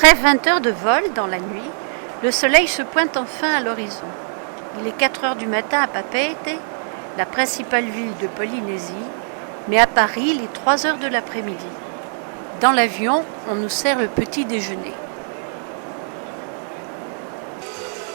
Après 20 heures de vol dans la nuit, le soleil se pointe enfin à l'horizon. Il est 4 heures du matin à Papeete, la principale ville de Polynésie, mais à Paris, il est 3 heures de l'après-midi. Dans l'avion, on nous sert le petit déjeuner.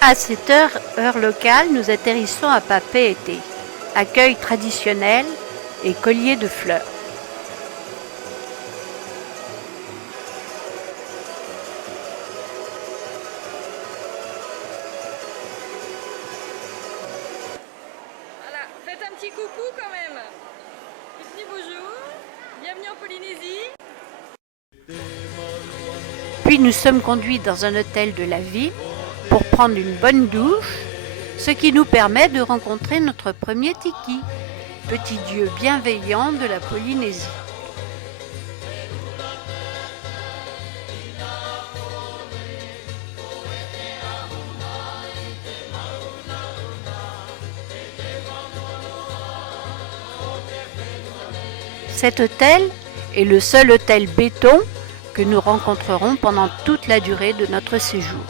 À 7 heures, heure locale, nous atterrissons à Papeete. Accueil traditionnel et collier de fleurs. Voilà, faites un petit coucou quand même. Petit bonjour, bienvenue en Polynésie. Puis nous sommes conduits dans un hôtel de la ville pour prendre une bonne douche, ce qui nous permet de rencontrer notre premier tiki, petit dieu bienveillant de la Polynésie. Cet hôtel est le seul hôtel béton que nous rencontrerons pendant toute la durée de notre séjour.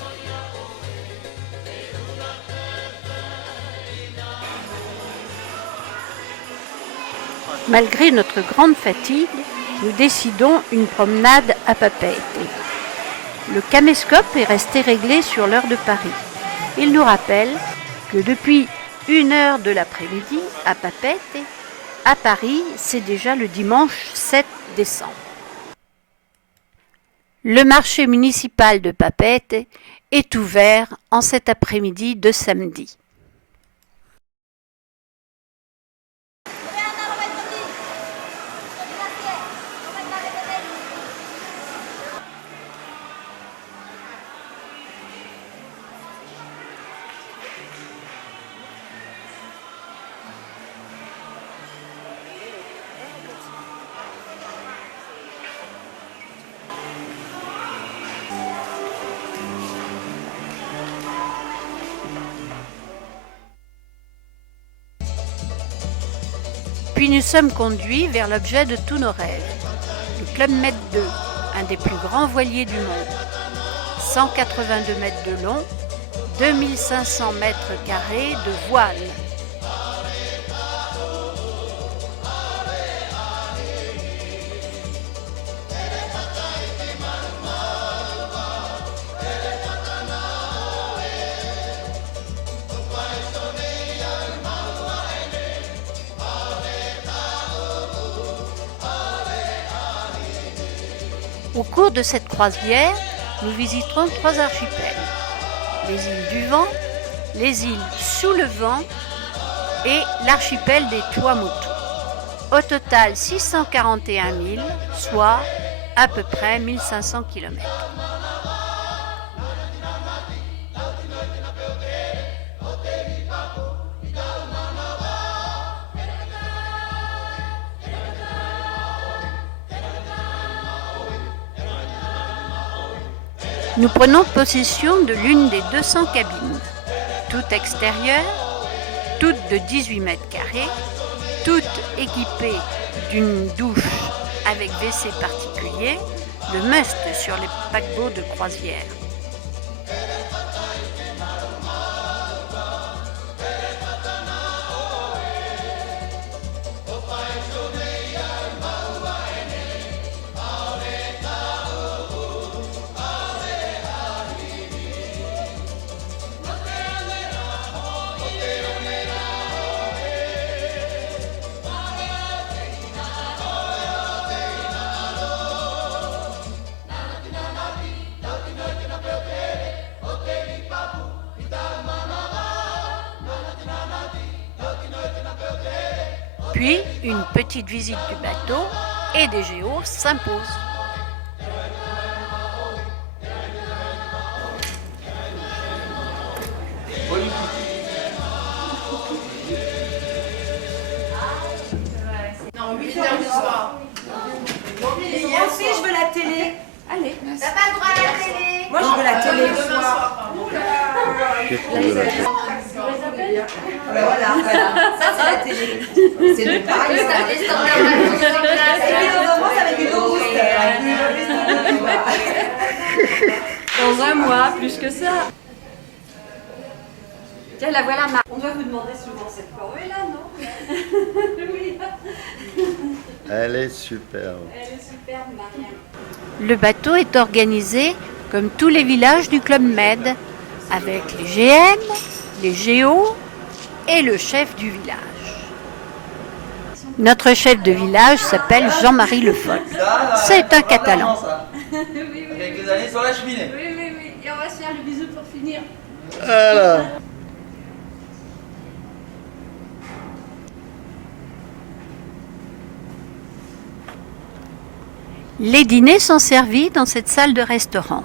Malgré notre grande fatigue, nous décidons une promenade à Papeete. Le caméscope est resté réglé sur l'heure de Paris. Il nous rappelle que depuis 1 heure de l'après-midi à Papeete, à Paris, c'est déjà le dimanche 7 décembre. Le marché municipal de Papeete est ouvert en cet après-midi de samedi. Puis nous sommes conduits vers l'objet de tous nos rêves, le Club Med 2, un des plus grands voiliers du monde. 182 mètres de long, 2500 mètres carrés de voile. Au cours de cette croisière, nous visiterons 3 archipels. Les îles du Vent, les îles sous le vent et l'archipel des Tuamotu. Au total 641 000, soit à peu près 1500 km. Nous prenons possession de l'une des 200 cabines, toutes extérieures, toutes de 18 mètres carrés, toutes équipées d'une douche avec WC particulier, le must sur les paquebots de croisière. Puis, une petite visite du bateau et des géos s'impose. Non, 8 heures du soir. Moi aussi, je veux la télé. Allez. T'as pas le droit à la télé. Moi, je veux la télé. Demain soir. Voilà, ça c'est la télé. C'est le pareil. Les standards de la Et puis, on commence avec une autre. Dans un mois, plus que ça. Tiens, la voilà, on doit vous demander souvent cette corvée-là, non? Oui. Elle est superbe. Elle est superbe, Marianne. Le bateau est organisé comme tous les villages du Club Med, avec les GN, les GO et le chef du village. Notre chef de village s'appelle Jean-Marie Le Foll. C'est un Catalan. Avec les années sur la cheminée. Oui. Et on va se faire le bisou pour finir. Voilà. Les dîners sont servis dans cette salle de restaurant.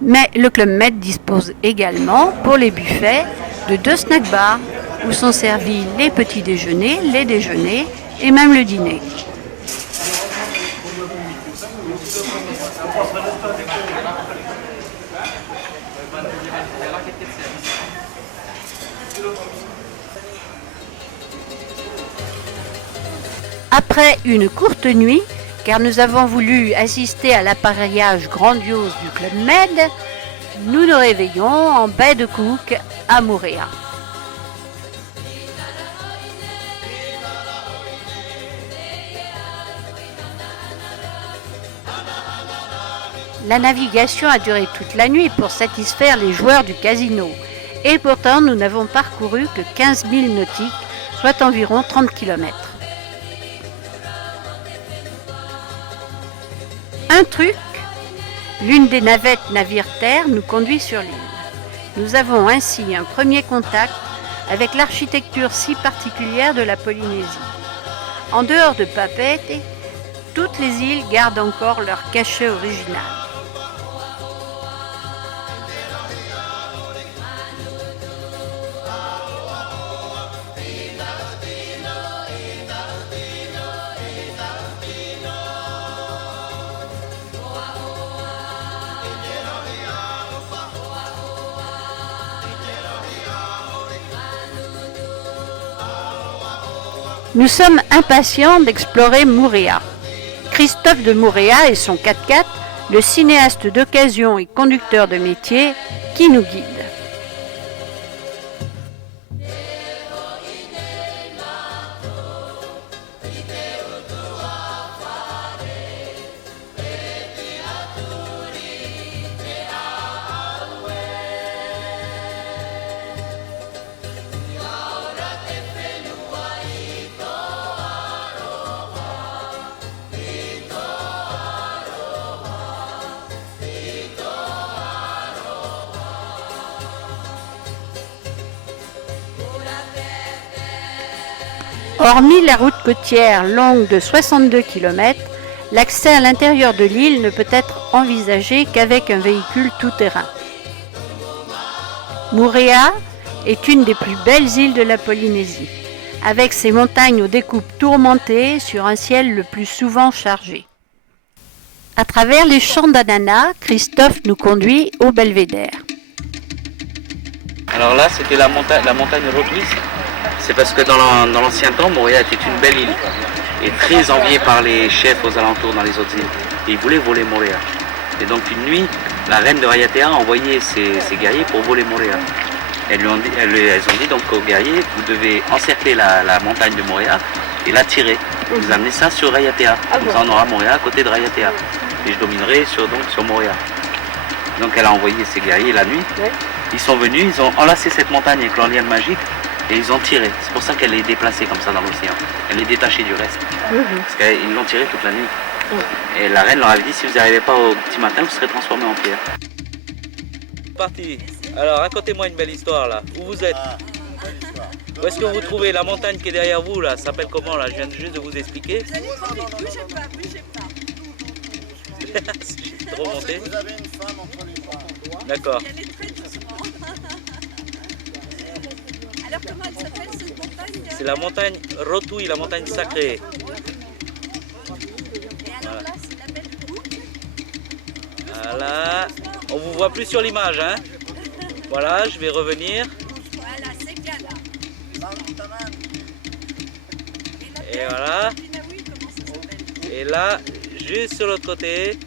Mais le Club Med dispose également, pour les buffets, de 2 snack bars où sont servis les petits déjeuners, les déjeuners et même le dîner. Après une courte nuit, car nous avons voulu assister à l'appareillage grandiose du Club Med, nous nous réveillons en baie de Cook à Moorea. La navigation a duré toute la nuit pour satisfaire les joueurs du casino. Et pourtant, nous n'avons parcouru que 15 000 nautiques, soit environ 30 km. Un truc, l'une des navettes navire-terre nous conduit sur l'île. Nous avons ainsi un premier contact avec l'architecture si particulière de la Polynésie. En dehors de Papeete, toutes les îles gardent encore leur cachet original. Nous sommes impatients d'explorer Moorea. Christophe de Moorea et son 4x4, le cinéaste d'occasion et conducteur de métier, qui nous guide. Hormis la route côtière longue de 62 km, l'accès à l'intérieur de l'île ne peut être envisagé qu'avec un véhicule tout-terrain. Moorea est une des plus belles îles de la Polynésie, avec ses montagnes aux découpes tourmentées sur un ciel le plus souvent chargé. À travers les champs d'ananas, Christophe nous conduit au belvédère. Alors là, c'était la montagne Rotuis. C'est parce que dans l'ancien temps, Moorea était une belle île et très enviée par les chefs aux alentours dans les autres îles. Et ils voulaient voler Moorea. Et donc une nuit, la reine de Raiatea a envoyé ses guerriers pour voler Moorea. Elles ont dit donc aux guerriers, vous devez encercler la montagne de Moorea et la tirer. Vous amenez ça sur Raiatea. Comme ça on aura Moorea à côté de Raiatea. Et je dominerai sur Moorea. Donc elle a envoyé ses guerriers la nuit. Ils sont venus, ils ont enlacé cette montagne avec leur liane magique. Et ils ont tiré. C'est pour ça qu'elle est déplacée comme ça dans l'océan. Elle est détachée du reste. Parce qu'ils l'ont tirée toute la nuit. Et la reine leur avait dit, si vous n'arrivez pas au petit matin, vous serez transformés en pierre. Parti. Alors racontez-moi une belle histoire là. Où vous êtes? Où est-ce que vous trouvez la montagne qui est derrière vous là? Ça s'appelle comment là? Je viens juste de vous expliquer. Vous allez trop vite, bougez pas. J'ai trop monté. Vous avez une femme entre les bras. D'accord. Elle est très doucement. Alors comment elle s'appelle cette montagne? C'est la montagne Rotui, la montagne sacrée. Et alors là, c'est la belle Cook. Voilà. On vous voit plus sur l'image, hein? Voilà, je vais revenir. Voilà, c'est bien là. Et voilà. Pinaoui, comment ça s'appelle? Et là, juste sur l'autre côté,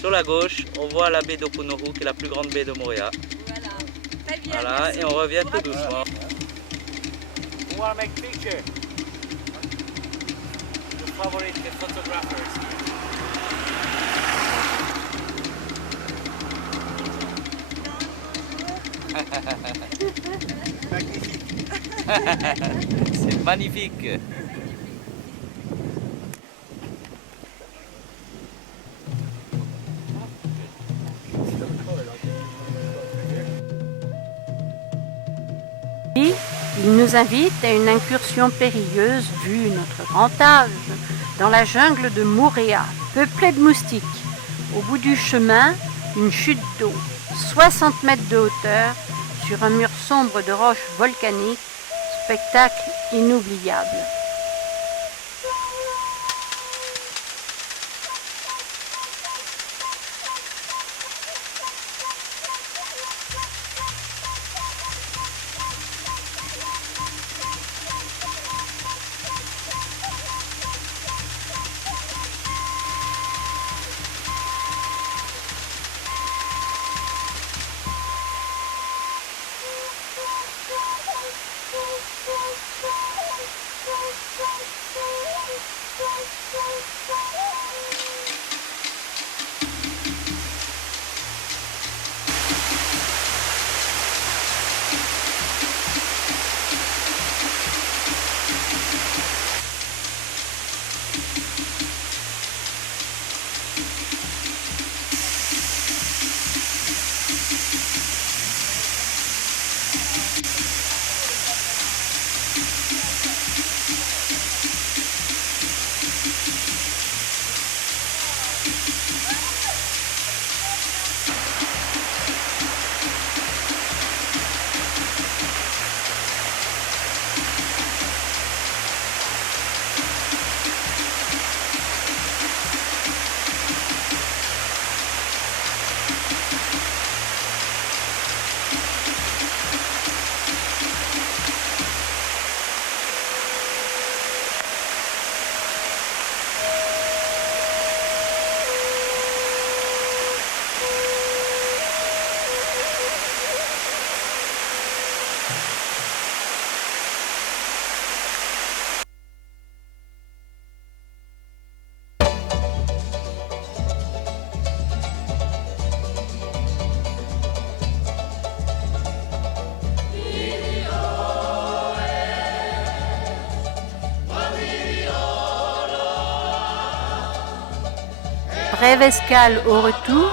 Sur la gauche, on voit la baie d'Opunohu, qui est la plus grande baie de Moorea. Voilà. Très bien. Voilà, merci. et on revient tout doucement. Who want to make picture? Your favorite photographers. C'est magnifique. Puis, il nous invite à une incursion périlleuse, vu notre grand âge, dans la jungle de Moorea, peuplée de moustiques. Au bout du chemin, une chute d'eau, 60 mètres de hauteur, sur un mur sombre de roches volcaniques, spectacle inoubliable. Brève escale au retour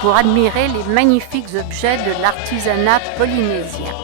pour admirer les magnifiques objets de l'artisanat polynésien.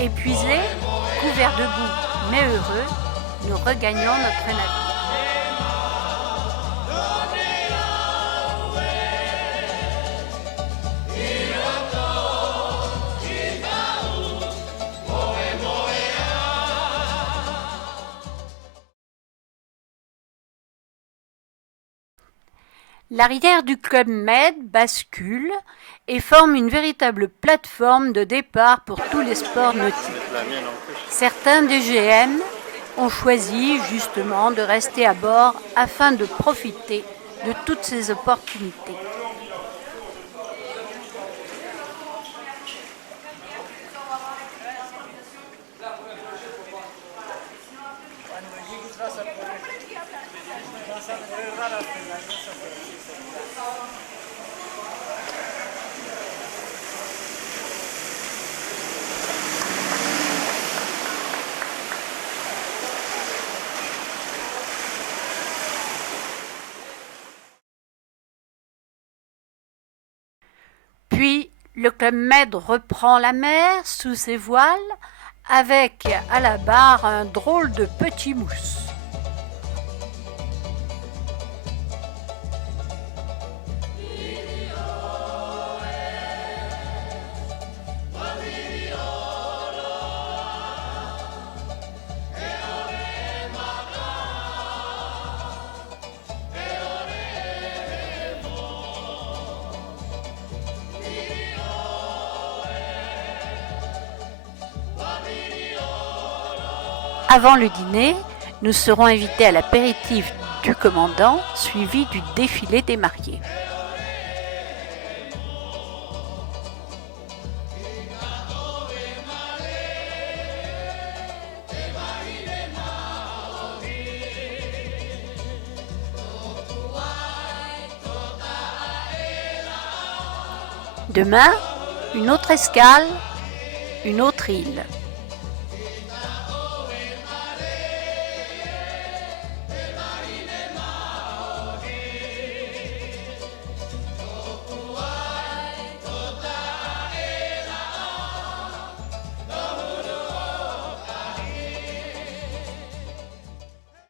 Épuisés, couverts de boue, mais heureux, nous regagnons notre navire. L'arrière du Club Med bascule et forme une véritable plateforme de départ pour tous les sports nautiques. Certains DGM ont choisi justement de rester à bord afin de profiter de toutes ces opportunités. Le Club Med reprend la mer sous ses voiles avec à la barre un drôle de petit mousse. Avant le dîner, nous serons invités à l'apéritif du commandant, suivi du défilé des mariés. Demain, une autre escale, une autre île.